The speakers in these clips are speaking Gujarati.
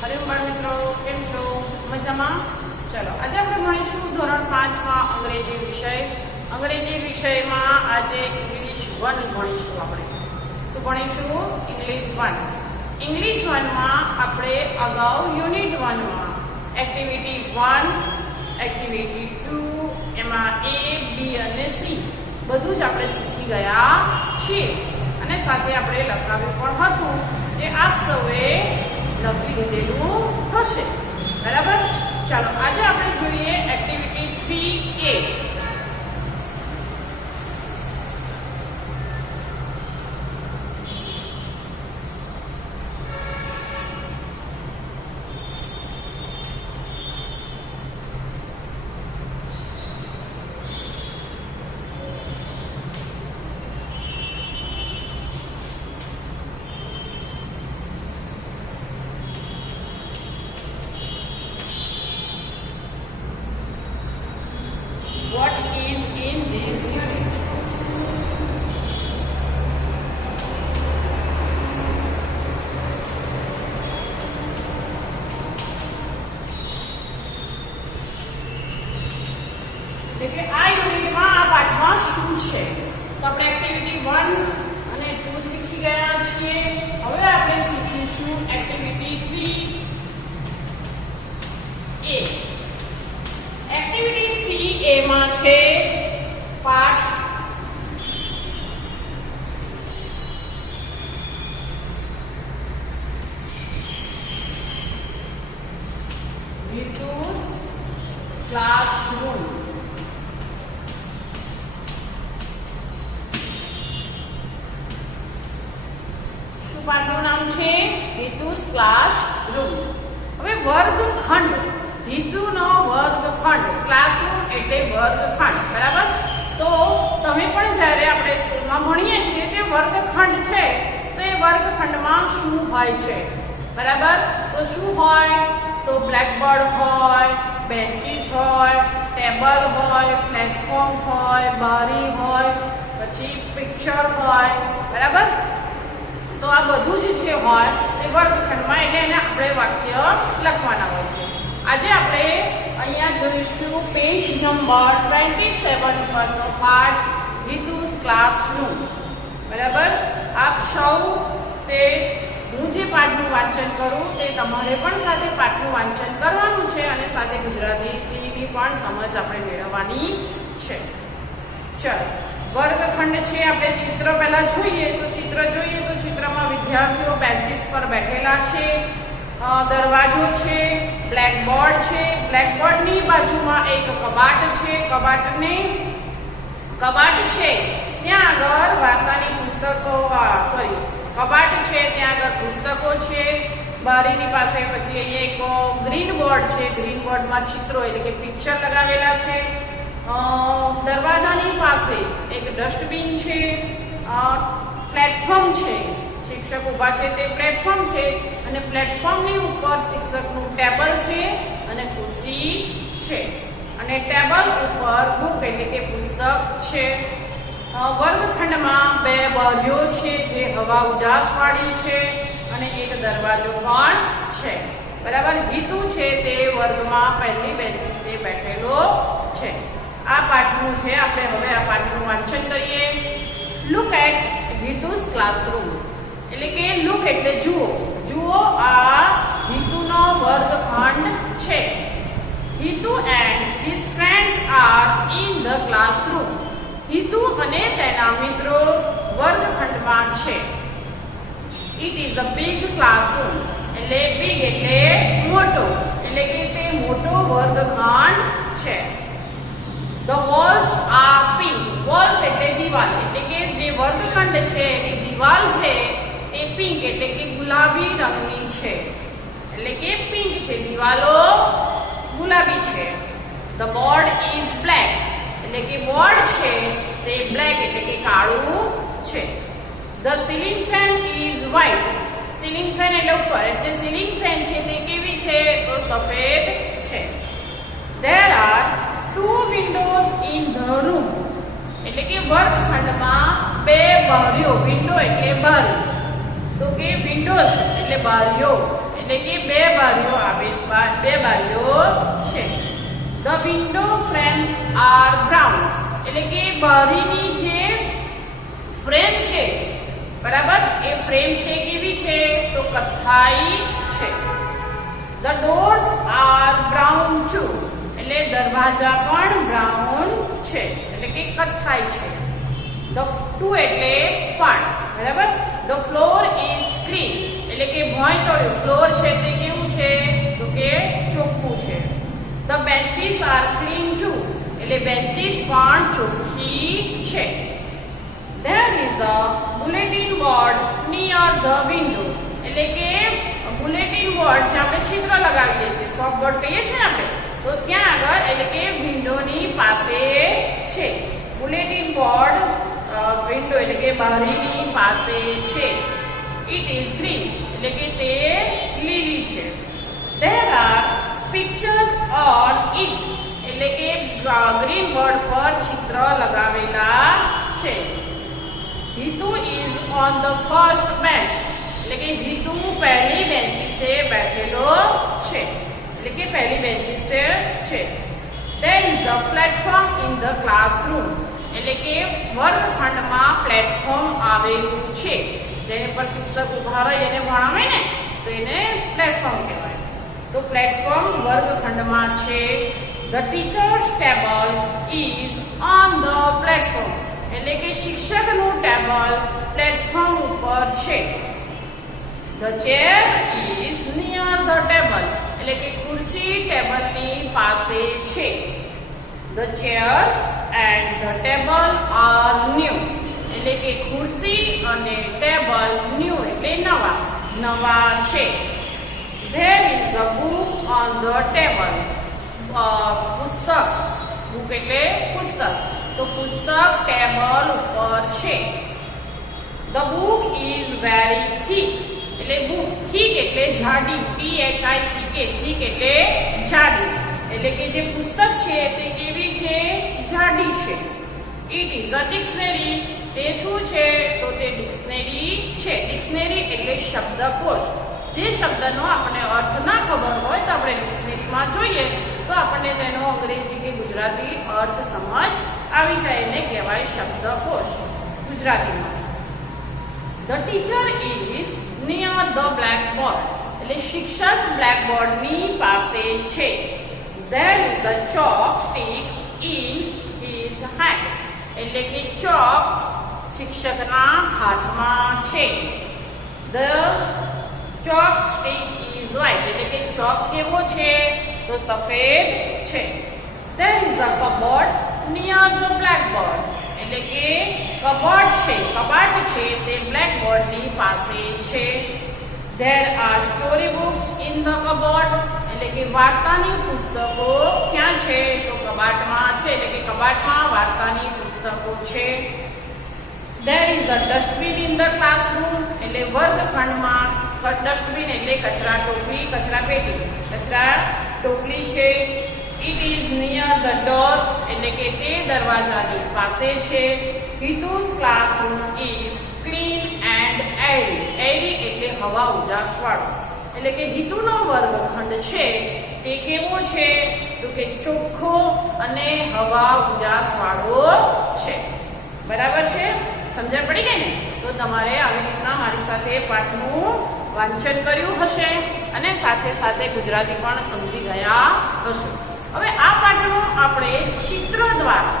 હરિઓમ બાળ મિત્રો, કેમ છો? મજામાં? ચલો, આજે આપણે ભણીશું ધોરણ 5 માં અંગ્રેજી વિષય. અંગ્રેજી વિષયમાં આજે ઇંગ્લિશ 1 ભણીશું. આપણે શું ભણીશું? ઇંગ્લિશ 1. ઇંગ્લિશ 1 માં આપણે અગાઉ યુનિટ 1 માં એક્ટિવિટી 1, એક્ટિવિટી 2, એમાં A, B અને C બધું જ આપણે શીખી ગયા છીએ અને સાથે આપણે લખાવ્યું પણ હતું જે આપ સૌએ લખી લીધેલું હશે. બરાબર? ચાલો, આજે આપણે જોઈએ activity 3A. What is in this unit? એટલે આ યુનિટમાં આ પાઠમાં શું છે? તો આપણે એક્ટિવિટી 1 અને 2 શીખી ગયા છીએ. હવે આપણે શીખીશું એક્ટિવિટી 3A. એક્ટિવિટી 3A માં છે પાઠ વિતુસ ક્લાસરૂમ. શું પાઠનું નામ છે? વિતુસ ક્લાસરૂમ. હવે વર્ગખંડ, હિતુનો વર્ગખંડ, ક્લાસરૂમ એટલે વર્ગખંડ. બરાબર? તો તમે પણ જ્યારે આપણે સ્કૂલમાં ભણીએ છીએ તે વર્ગખંડ છે, તો એ વર્ગખંડમાં શું હોય છે? બરાબર? તો શું હોય? તો બ્લેકબોર્ડ હોય, બેન્ચીસ હોય, ટેબલ હોય, પ્લેટફોર્મ હોય, બારી હોય, પછી પિક્ચર હોય. બરાબર? તો આ બધું જ છે હોય એ વર્ગખંડમાં, એટલે એને આપણે વાક્ય લખવાના હોય છે. આજે આપણે અહીંયા જોઈશું પેજ નંબર 27 પરનો પાઠ વિતુસ ક્લાસરૂમ. બરાબર? આપ સૌ તે હું જે પાઠનું વાંચન કરું તે તમારે પણ સાથે પાઠનું વાંચન કરવાનું છે અને સાથે ગુજરાતીની પણ સમજ આપણે મેળવવાની છે. ચલો, વર્ગખંડ છે. આપણે ચિત્ર પહેલા જોઈએ તો ચિત્રમાં વિદ્યાર્થીઓ બેન્ચીસ પર બેઠેલા છે, દરવાજો છે, બ્લેકબોર્ડ છે, બ્લેકબોર્ડની બાજુમાં એક કબાટ છે, કબાટ છે ત્યાં આગળ વાર્તાની પુસ્તકો, કબાટ છે ત્યાં આગળ પુસ્તકો છે. બારીની પાસે પછી અહીંયા એક ગ્રીન બોર્ડ છે, ગ્રીન બોર્ડમાં ચિત્રો એટલે કે પિક્ચર લગાવેલા છે. દરવાજાની પાસે એક ડસ્ટબિન છે, પ્લેટફોર્મ છે, શિક્ષક ઊભા છે તે પ્લેટફોર્મ છે અને પ્લેટફોર્મની ઉપર શિક્ષકનું ટેબલ છે અને ખુરશી છે અને ટેબલ ઉપર બુક એટલે કે પુસ્તક છે. વર્ગખંડમાં 2 બારીઓ છે જે હવા ઉજાસવાળી છે અને એક દરવાજો પણ છે. બરાબર? હિતુ છે તે વર્ગમાં પહેલી બેન્ચીસે બેઠેલો છે. આ પાઠનું છે. આપણે હવે આ પાઠનું વાંચન કરીએ. લુક એટ હિતુસ ક્લાસરૂમ. એટલે કે લુક એટલે જુઓ. જુઓ, આ હિતુનો વર્ગખંડ છે. Hitu and his friends are in the classroom. Hitu અને તેના મિત્રો વર્ગખંડમાં છે. It is a big classroom. એટલે બિગ એટલે મોટો, એટલે કે તે મોટો વર્ગખંડ છે. The walls are pink. Walls એટલે દિવાલ, એટલે કે જે વર્ગખંડ છે એની દિવાલ છે તે પિંક એટલે કે ગુલાબી રંગની છે. એટલે કે પિંક છે, દિવાલો ગુલાબી છે. The board is black. એટલે કે બોર્ડ છે તે બ્લેક એટલે કે કાળું છે. The ceiling fan is white. Ceiling fan એટલે ઉપર, એટલે સીલિંગ ફેન છે તે કેવી છે? તો સફેદ છે. There are 2 windows in the room. એટલે કે વર્ગખંડમાં 2 બારીઓ, વિન્ડો એટલે બારી, તો કે વિન્ડોઝ એટલે બારીઓ, એટલે કે બે બારીઓ છે. The window frames are brown એટલે કે બારીની જે ફ્રેમ છે, બરાબર, એ ફ્રેમ છે કેવી છે તો કથ્થાઈ છે. The doors are brown too એટલે દરવાજા પણ બ્રાઉન છે એટલે કે કથ્થાઈ છે. ધ ટુ એટલે પણ, બરાબર. ધ ફ્લોર ઇઝ ક્લીન એટલે કે ભોંયતળિયું ફ્લોર છે તે કેવું છે તો કે ચોખ્ખું છે. The benches are clean too એટલે બેન્ચીસ પણ ચોખ્ખી છે. There is a bulletin board near the window એટલે કે બુલેટિન બોર્ડ છે, આપણે ચિત્ર લગાવીએ છીએ, શોપ બોર્ડ કહીએ છીએ આપણે, તો ત્યાં આગળ એટલે કે વિન્ડોની પાસે છે. બુલેટિન બોર્ડ વિન્ડો એટલે કે બારીની પાસે છે. ઇટ ઇઝ ગ્રીન એટલે કે તે લીલી છે. There are pictures on it એટલે કે ગ્રીન બોર્ડ પર ચિત્ર લગાવેલા છે. Hitu is on the first bench એટલે કે હિતુ પહેલી બેન્ચીસે બેઠેલો છે એટલે કે પહેલી બેન્ચીસે છે. There is a platform in the classroom એટલે કે વર્ગખંડમાં પ્લેટફોર્મ આવેલું છે, જેને પર શિક્ષક ઉભા રહી અને ભણાવે ને તો એને પ્લેટફોર્મ કહેવાય. તો પ્લેટફોર્મ વર્ગખંડમાં છે. The teacher's table is on the platform એટલે કે શિક્ષકનું ટેબલ પ્લેટફોર્મ ઉપર છે. The chair is near the table એટલે કે ખુરશી ટેબલની પાસે છે. The chair and the table are new એટલે કે ખુરશી અને ટેબલ ન્યુ એટલે નવા છે. There is a book on the table પુસ્તક, બુક એટલે પુસ્તક, તો પુસ્તક ટેબલ ઉપર છે. The book is very thick એટલે બુક, થીક એટલે જાડી, THICK, થીક એટલે જાડી, એટલે કે જે પુસ્તક છે તે કેવી છે જાડી છે. It is a dictionary તે શું છે તો તે ડિક્શનરી છે. ડિક્શનરી એટલે શબ્દકોશ. જે શબ્દનો આપણને અર્થ ના ખબર હોય તો આપણે ડિક્શનરીમાં જોઈએ તો આપણને તેનો અંગ્રેજી કે ગુજરાતી અર્થ સમજ આવી જાય, એને કહેવાય શબ્દકોશ ગુજરાતીમાં. The teacher is near the blackboard એટલે શિક્ષક બ્લેકબોર્ડની પાસે છે. There is a chopsticks in his hand એટલે કે ચોક શિક્ષકના હાથમાં છે. The chopstick is white એટલે કે ચોક કેવો છે તો સફેદ છે. There is a cupboard near the blackboard એટલે કે કબાટ છે તે બ્લેકબોર્ડની પાસે છે. There are story books in the cupboard એટલે કે વાર્તાની પુસ્તકો ક્યાં છે તો કબાટમાં છે એટલે કે કબાટમાં વાર્તાની પુસ્તકો છે. There is a dustbin in the classroom એટલે વર્ગખંડમાં ડસ્ટબિન એટલે કચરા ટોપલી, કચરા પેટી, કચરા ટોપલી છે. It is near the door એટલે કે તે દરવાજાની પાસે છે. Hitu's classroom is clean and airy. Airy એટલે હવા ઉજાસ વાળો, એટલે કે હિતુનો વર્ગખંડ છે તે કેવો છે તો કે ચોખ્ખો અને હવા ઉજાસ વાળો છે. બરાબર છે, સમજણ પડી ગઈ ને? તો તમારે આવી રીતના મારી સાથે પાઠનું વાંચન કર્યું હશે અને સાથે સાથે ગુજરાતી પણ સમજી ગયા હશો. હવે આ પાઠનું આપણે ચિત્ર દ્વારા,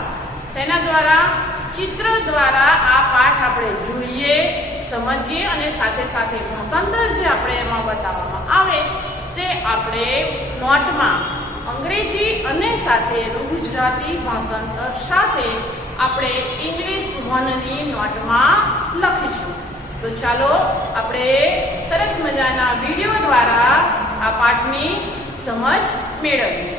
શેના દ્વારા? ચિત્ર દ્વારા આ પાઠ આપણે જોઈએ, સમજીએ અને સાથે સાથે ભાષાંતર જે આપણે એમાં બતાવવામાં આવે તે આપણે નોટમાં અંગ્રેજી અને સાથે ગુજરાતી ભાષાંતર સાથે આપણે ઇંગ્લિશ 1ની નોટમાં લખીશું. તો ચાલો આપણે સરસ મજાના વિડીયો દ્વારા આ પાઠની સમજ મેળવીએ.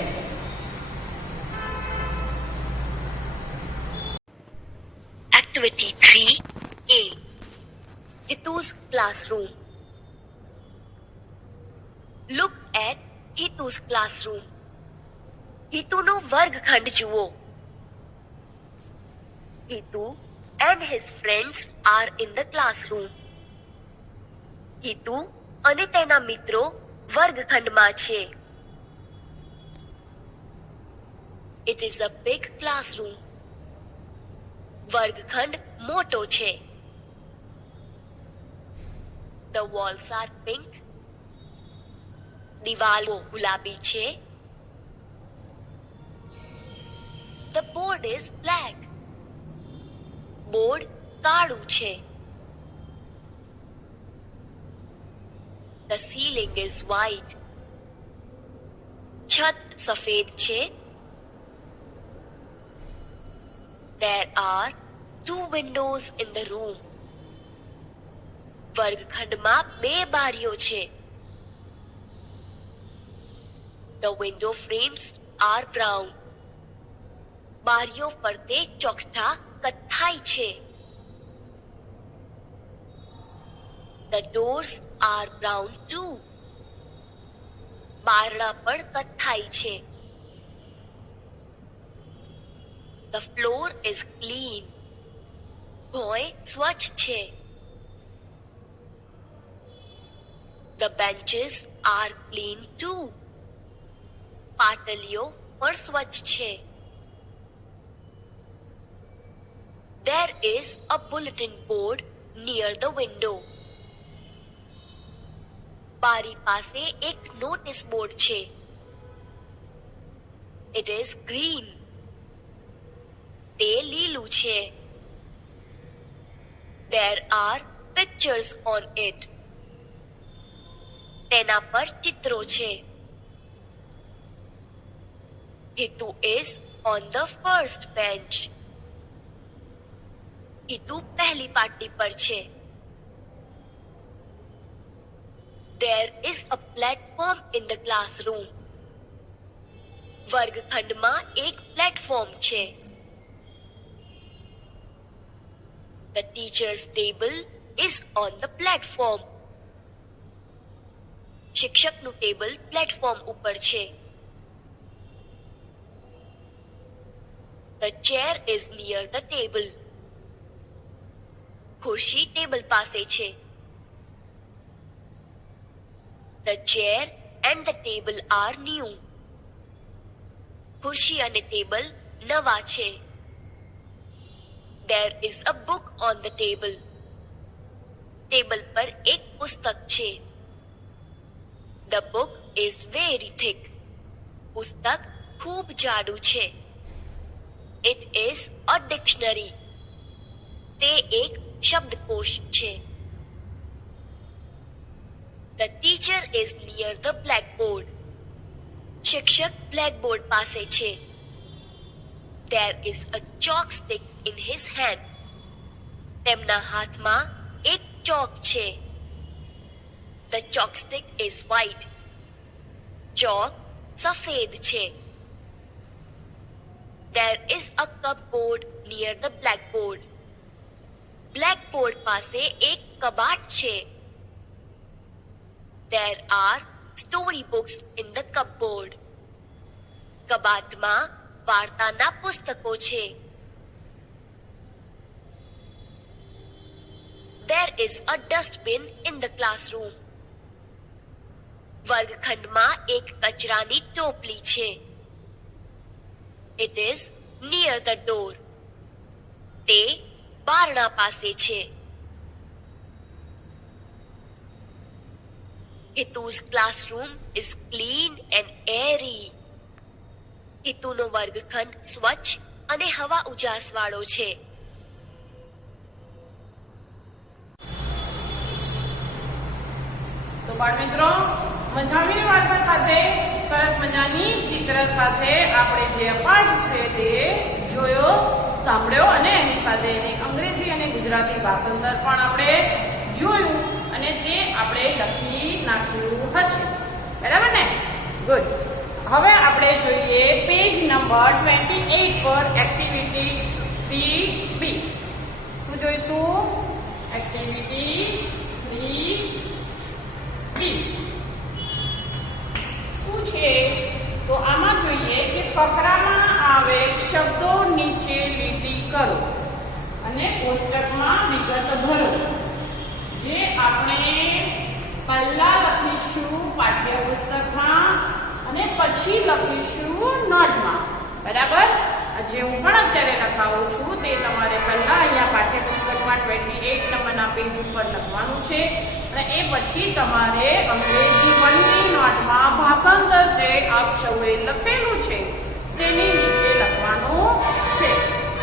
Activity 3A Hitu's classroom. Look at Hitu's classroom. હિતુનો વર્ગખંડ જુઓ. Hitu and his friends are in the classroom. Hitu અને તેના મિત્રો વર્ગખંડમાં છે. It is a big classroom. વર્ગખંડ મોટો છે. The walls are pink. દિવાલો ગુલાબી છે. The board is black. Board કાળું છે. The ceiling is white. છત સફેદ છે. There are 2 windows in the room. વર્ગખંડમાં 2 બારીઓ છે. The window frames are brown. બારીઓ ફરતે ચોકઠા કથ્થાઈ છે. The doors are brown too. બારણા પણ કથ્થાઈ છે. The floor is clean. ભોંય સ્વચ્છ છે. The benches are clean too. પાટલીઓ પણ સ્વચ્છ છે. There is a bulletin board near the window. બારી પાસે એક નોટિસ બોર્ડ છે. It is green. તે લીલું છે. There are pictures on it. તેના પર ચિત્રો છે. Hitu is on the first bench. Hitu પહેલી પાટી પર છે. There is a platform in the classroom. વર્ગખંડમાં એક પ્લેટફોર્મ છે. The teacher's table is on the platform. શિક્ષકનું ટેબલ પ્લેટફોર્મ ઉપર છે. The chair is near the table. ખુરશી ટેબલ પાસે છે. The chair and the table are new. ખુરશી અને ટેબલ નવા છે. There is a book on the table. Table પર એક પુસ્તક છે. The book is very thick. પુસ્તક ખૂબ જાડું છે. It is a dictionary. તે એક શબ્દકોશ છે. The teacher is near the blackboard. શિક્ષક બ્લેકબોર્ડ પાસે છે. There is a chalk stick in his hand. તેમના હાથમાં એક ચોક છે. The chalk stick is white. ચોક સફેદ છે. There is a cupboard near the blackboard. Blackboard પાસે એક કબાટ છે. There are storybooks in the cupboard. કબાટમાં વાર્તાના પુસ્તકો છે. There is a dustbin in the classroom. વર્ગખંડમાં એક કચરાની ટોપલી છે. It is near the door. તે બારણા પાસે છે. Hitu's classroom is clean and airy. હિતુનો વર્ગખંડ સ્વચ્છ અને હવા ઉજાસવાળો છે. તો બાળમિત્રો, મજાની વાર્તા સાથે, સરસ મજાની ચિત્ર સાથે આપણે જે પાઠ છે તે જોયો, સાંભળ્યો અને એની સાથે એની અંગ્રેજી અને ગુજરાતી ભાષાંતર પણ આપણે જોયું અને તે આપણે લખી નાખ્યું હશે. બરાબર ને? ગુડ. હવે આપણે જોઈએ પેજ નંબર 28 પર એક્ટિવિટી 3B. શું જોઈશું? એક્ટિવિટી 3B શું છે? તો આમાં જોઈએ કે ફકરામાં આવેલ શબ્દો નીચે લીટી કરો અને કોષ્ટકમાં વિગત ભરો. જે આપણે પહેલા લખીશું પાઠ્યપુસ્તકમાં અને પછી લખીશું નોટમાં. બરાબર? જે હું પણ અત્યારે લખાવું છું તે તમારે પહેલા અહીંયા પાઠ્યપુસ્તકમાં 28 નંબરના પેજ ઉપર લખવાનું છે અને એ પછી તમારે અંગ્રેજી 1ની નોટમાં ભાષાંતર જે આપ સૌએ લખેલું છે તેની નીચે લખવાનું છે.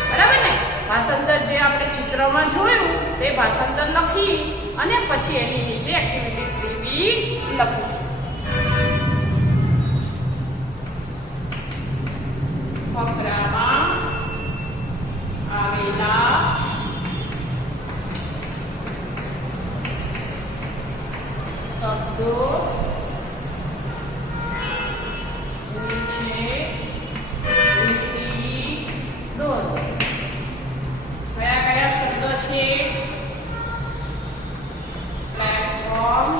બરાબર ને? ભાષાંતર જે આપણે ચિત્રમાં જોયું તે ભાષાંતર લખી અને પછી એની નીચે એક્ટિવિટી 3 બી લખીશું. ફકરામાં આવેલા શબ્દો નીચે લીટી દોરો. કયા કયા શબ્દો છે? Platform,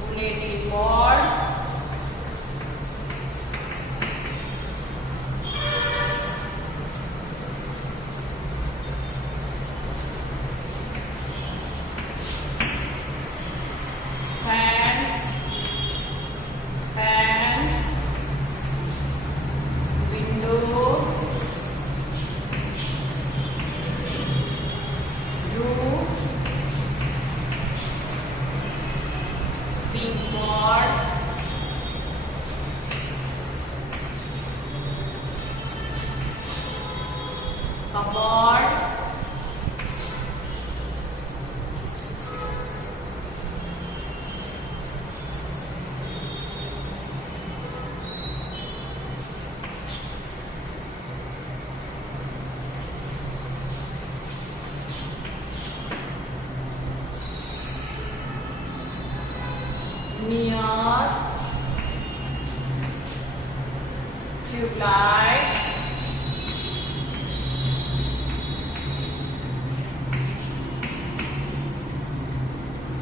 bulletin board, cupboard, near, tube light,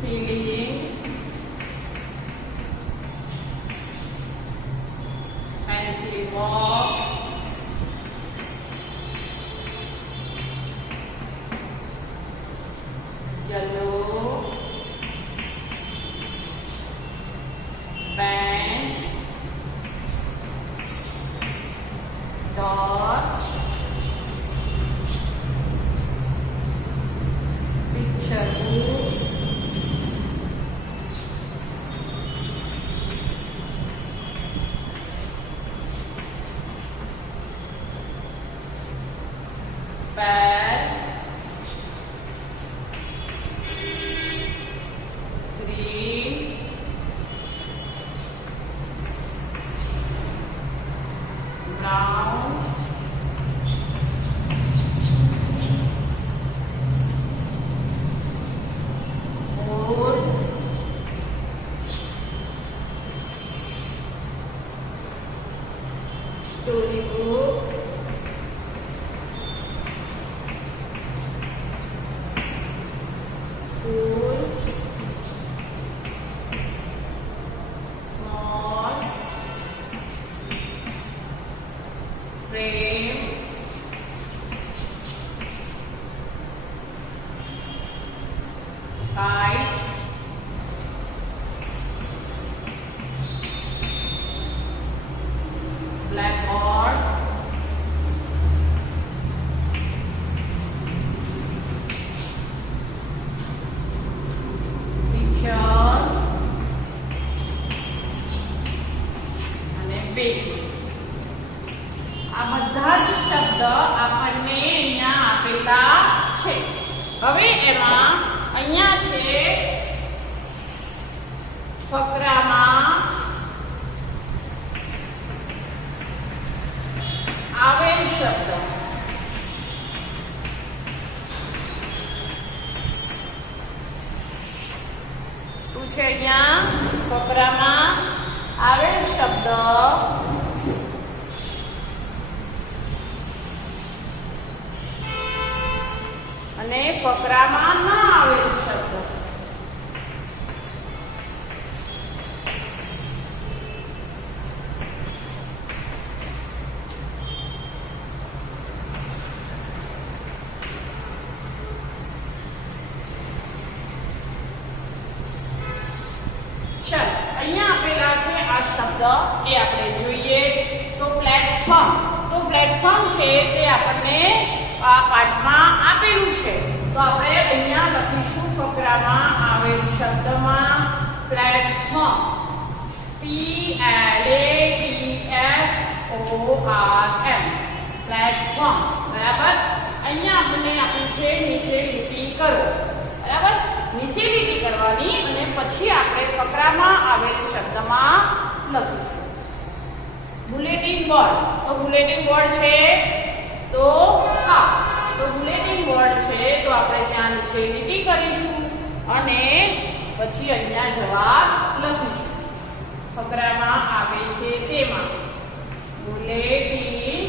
ceiling, pencil box, yellow, bench, dog, picture book, bed, green, brown, wood, storybook, school, small, frame, kite, blackboard, picture અને page. આ બધા જ શબ્દ આપણને અહીંયા આપેલા છે. હવે એમાં અહીંયા છે ફકરામાં આવેલ શબ્દ. શું છે અહીંયા ફકરામાં આવેલ શબ્દ અને ફકરામાં ન આવેલ શબ્દ. શબ્દ એ આપણે જોઈએ. તો પ્લેટફોર્મ, તો પ્લેટફોર્મ છે તે આપણને આ પાઠમાં આપેલું છે. તો આપણે અહીંયા લખીશું ફકરામાં આવેલ શબ્દમાં પ્લેટફોર્મ, PLATFORM, પ્લેટફોર્મ. બરાબર. અહીંયા આપણને આપ્યું છે નીચે લીટી કરો. બરાબર. નીચે લીટી કરવાની અને પછી આપણે ફકરામાં આવેલ શબ્દમાં લખીશું. બુલેટિન બોર્ડ, તો બુલેટિન બોર્ડ છે તો હા, તો બુલેટિન બોર્ડ છે તો આપણે ત્યાં નીચે લીટી કરીશું અને પછી અહીંયા જવાબ લખીશું. ફકરામાં આવે છે તેમાં બુલેટિન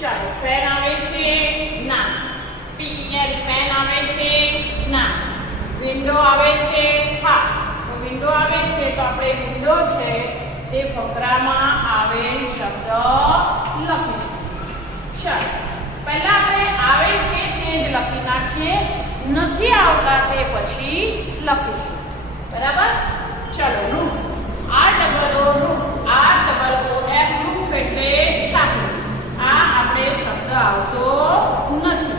ચાલો પેન આવે છે ના, PL પેન આવે છે ના, વિન્ડો આવે છે હા, તો વિન્ડો આવે છે તો આપણે વિન્ડો છે તે ફકરામાં આવેલ શબ્દ લખીશું. ચાલો પહેલા આપણે આવે છે તે જ લખી નાખીએ, નથી આવતા તે પછી લખીશું. બરાબર. ચલો રૂફ, ROOF, રૂફ એટલે છાપરું. આ આપણે શબ્દ આવતો નથી.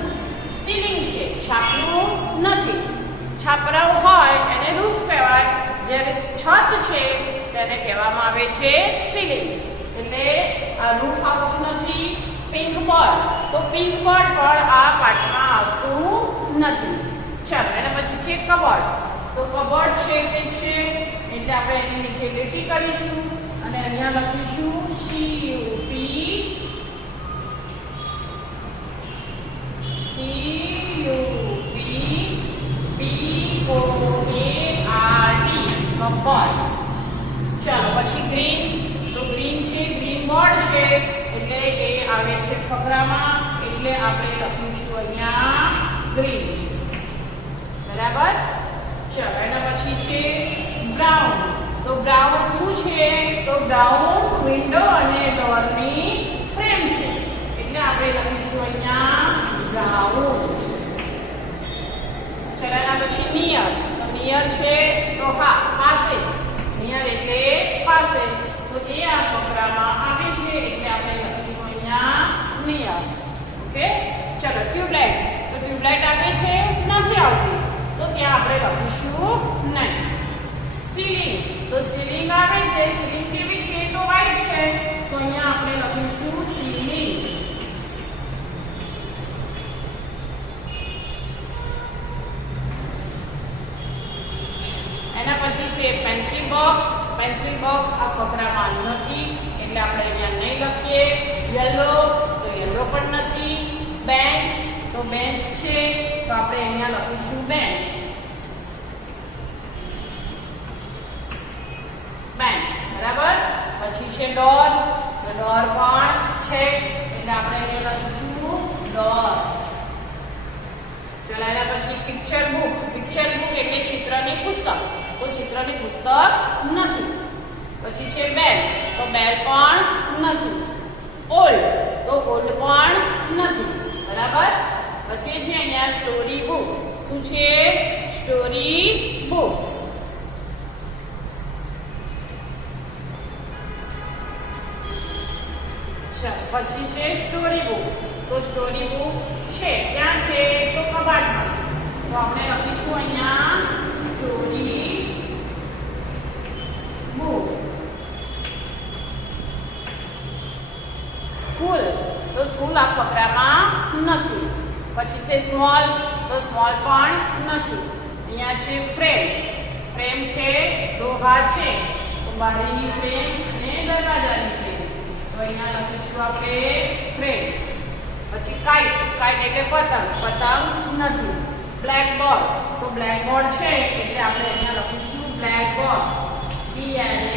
સીલિંગ છે, છાપરું નથી. છાપરાઓ હોય એને રૂફ કહેવાય, જ્યારે છત છે તેને કહેવામાં આવે છે સીલિંગ. એટલે આ રૂફ આવતું નથી. પિંક બોર્ડ, તો પિંક બોર્ડ પણ આ પાઠમાં આવતું નથી. ચાલો એના પછી છે કબોર્ડ, તો કબોર્ડ છે તે છે એટલે આપણે એની નીચે લીટી કરીશું અને અહીંયા લખીશું કબોર્ડ. ચાલો પછી ગ્રીન, તો ગ્રીન છે, ગ્રીન બોર્ડ છે એટલે એ આવે છે ફકરામાં એટલે આપણે લખીશું અહીંયા ગ્રીન. બરાબર. ચલો એના પછી છે બ્રાઉન, તો બ્રાઉન શું છે, તો બ્રાઉન વિન્ડો અને ડોરની ફ્રેમ છે એટલે આપણે લખીશું અહીંયા બ્રાઉન. ચલો એના પછી નિયર, તો નિયર છે તો હા પાસે, નિયર એટલે પાસે, તો એ આ ફકરામાં આવે છે એટલે આપણે લખીશું અહીંયા નિયર. ઓકે. ચલો ટ્યુબલાઇટ, તો ટ્યુબલાઇટ આવે છે નથી આવતી તો ત્યાં આપણે લખીશું નહીં. સીલિંગ, તો સીલિંગ આવે છે, સીલિંગ કેવી છે તો વ્હાઈટ છે તો અહીંયા આપણે લખીશું સીલિંગ. એના પછી છે પેન્સિલ બોક્સ, પેન્સિલ બોક્સ આ ફકરામાં નથી એટલે આપણે અહીંયા નહીં લખીએ. યલો, તો યલો પણ નથી. બેન્ચ, તો બેન્ચ છે તો આપણે અહીંયા લખીશું બેન્ચ. બેન્ચ. બરાબર. પછી છે ડોર, તો ડોર પણ છે એટલે આપણે અહીંયા લખીશું ડોર. ચલો એના પછી પિક્ચર બુક, પિક્ચર બુક એટલે ચિત્રની પુસ્તક, તો ચિત્રની પુસ્તક નથી. પછી છે બેલ, તો બેલ પણ નથી. ઓલ્ડ, તો ઓલ્ડ પણ નથી. બરાબર. પછી છે અહીંયા સ્ટોરી બુક, શું છે સ્ટોરી બુક. પછી છે સ્ટોરી બુક, તો સ્ટોરી બુક છે ક્યાં છે તો કબાટમાં, તો આપણે લખીશું અહીંયા સ્ટોરી બુક. સ્કૂલ, તો સ્કૂલ આ ફકરામાં નથી. પછી છે સ્મોલ, તો સ્મોલ પણ નથી. અહીંયા છે ફ્રેમ, ફ્રેમ છે લોહા છે તો બારીની ફ્રેમ અને દરવાજાની ફ્રેમ, તો અહીંયા લખીશું આપણે ફ્રેમ. પછી કાઇટ, કાઇટ એટલે પતંગ, પતંગ નથી. બ્લેકબોર્ડ, તો બ્લેકબોર્ડ છે એટલે આપણે અહીંયા લખીશું બ્લેકબોર્ડ. BLACKBOARD,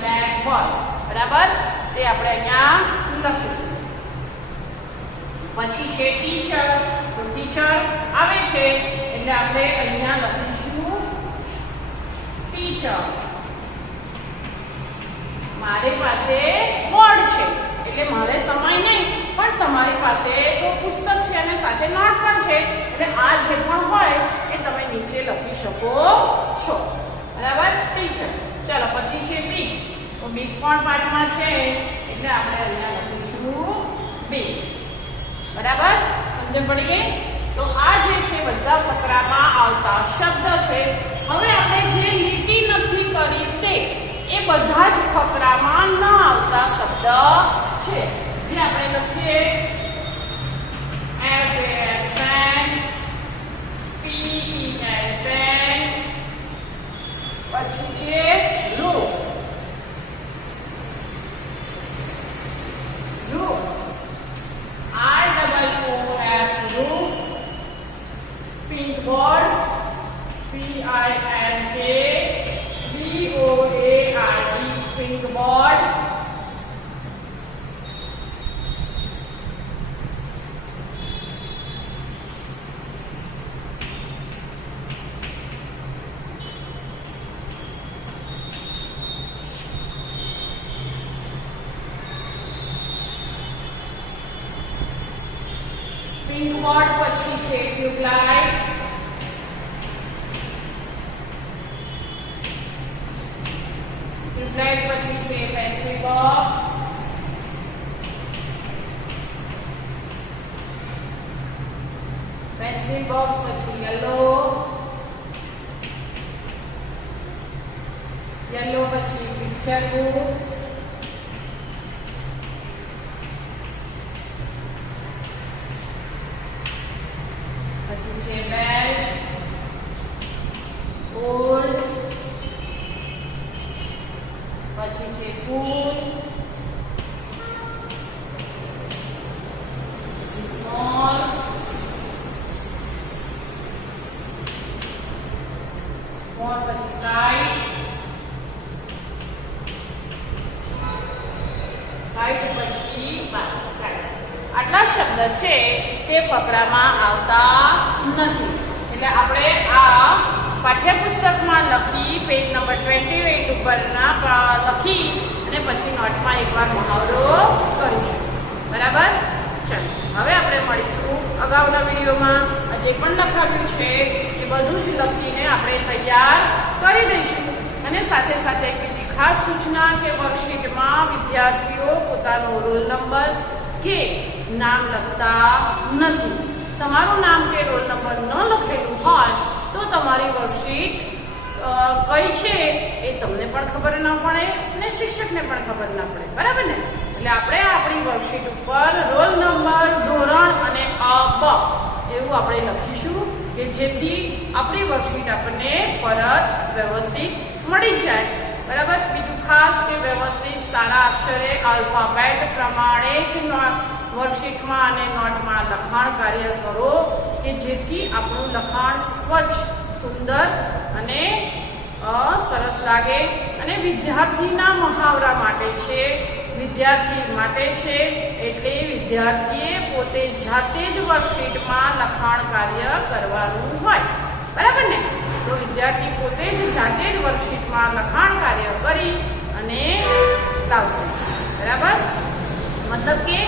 blackboard. બરાબર. તે આપણે અહીંયા લખીશું. પછી છે ટીચર, તો ટીચર આવે છે એટલે આપણે અહીંયા લખીશું ટીચર. મારી પાસે બોર્ડ છે એટલે મારે સમય નહીં પણ પણ તમારી પાસે તો પુસ્તક છે અને સાથે નોટ પણ છે, એટલે આ જે પણ હોય એ તમે નીચે લખી શકો છો. બરાબર ટીચર. ચાલો પછી છે બી. તો બી પણ પાઠમાં છે એટલે આપણે અહીંયા લખીશું બી. બરાબર સમજણ પડી ગઈ? તો આ જે છે બધા ફકરામાં આવતા શબ્દ છે. હવે આપણે જે લીટી નથી કરી તે એ બધા જ ફકરામાં ન આવતા શબ્દ છે, જે આપણે લખીએ F as fan, P as fan, પછી છે roof, roof, ROOF roof, pink board, PINK BOARD pink board, pink board પછી છે ટ્યુબલાઇટ, ટ્યુબલાઇટ પછી છે પેન્સિલ બોક્સ, પેન્સિલ બોક્સ પછી યલો, યલો પછી પિક્ચર બુક, પછી છે બેલ, ઓલ્ડ, પછી છે ફૂલ, સ્મોલ, સ્મોલ પછી કાઇટ, કાઇટ પછી બસ કાઇટ. આટલા શબ્દ છે તે ફકરામાં આવતા નથી, એટલે આપણે આ પાઠ્યપુસ્તકમાં લખી પેજ નંબર 28 ઉપરના લખી અને પછી નોટમાં એકવાર મહાવરો કરીશું. બરાબર? ચાલો હવે આપણે મળીશું અગાઉના વિડીયોમાં. જે પણ લખાવ્યું છે એ બધું જ લખીને આપણે તૈયાર કરી દઈશું. અને સાથે સાથે એક ખાસ સૂચના કે વર્કશીટમાં વિદ્યાર્થીઓ પોતાનો રોલ નંબર કે નામ લખતા નથી. તમારું નામ કે રોલ નંબર ન લખેલું હોય તો તમારી વર્કશીટ કઈ છે એ તમને પણ ખબર ન પડે અને શિક્ષકને પણ ખબર ન પડે. બરાબર ને? એટલે આપણે આપણી વર્કશીટ ઉપર રોલ નંબર, ધોરણ અને બ એવું આપણે લખીશું કે જેથી આપણી વર્કશીટ આપણને પરત વ્યવસ્થિત મળી જાય. બરાબર? બીજું ખાસ કે વ્યવસ્થિત સારા અક્ષરે આલ્ફાબેટ પ્રમાણે જ વર્કશીટમાં અને નોટમાં લખાણ કાર્ય કરો કે જેથી આપણું લખાણ સ્વચ્છ, સુંદર અને સરસ લાગે. અને વિદ્યાર્થીના મહાવરા માટે છે, વિદ્યાર્થી માટે છે, એટલે વિદ્યાર્થીએ પોતે જાતે જ વર્કશીટમાં લખાણ કાર્ય કરવાનું હોય. બરાબર ને? તો વિદ્યાર્થી પોતે જ જાતે જ વર્કશીટમાં લખાણ કાર્ય કરી અને લાવશે. બરાબર? મતલબ કે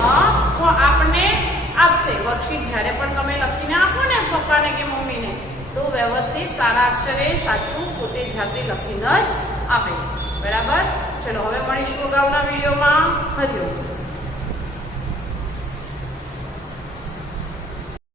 આપણને આપશે વર્કશીટ. જ્યારે પણ તમે લખીને આપો ને પપ્પાને કે મમ્મીને, તો વ્યવસ્થિત સારા અક્ષરે સાચું પોતે જાતે લખીને જ આપે. બરાબર? ચલો હવે મળીશું અગાઉના વિડીયોમાં. હરિઓમ.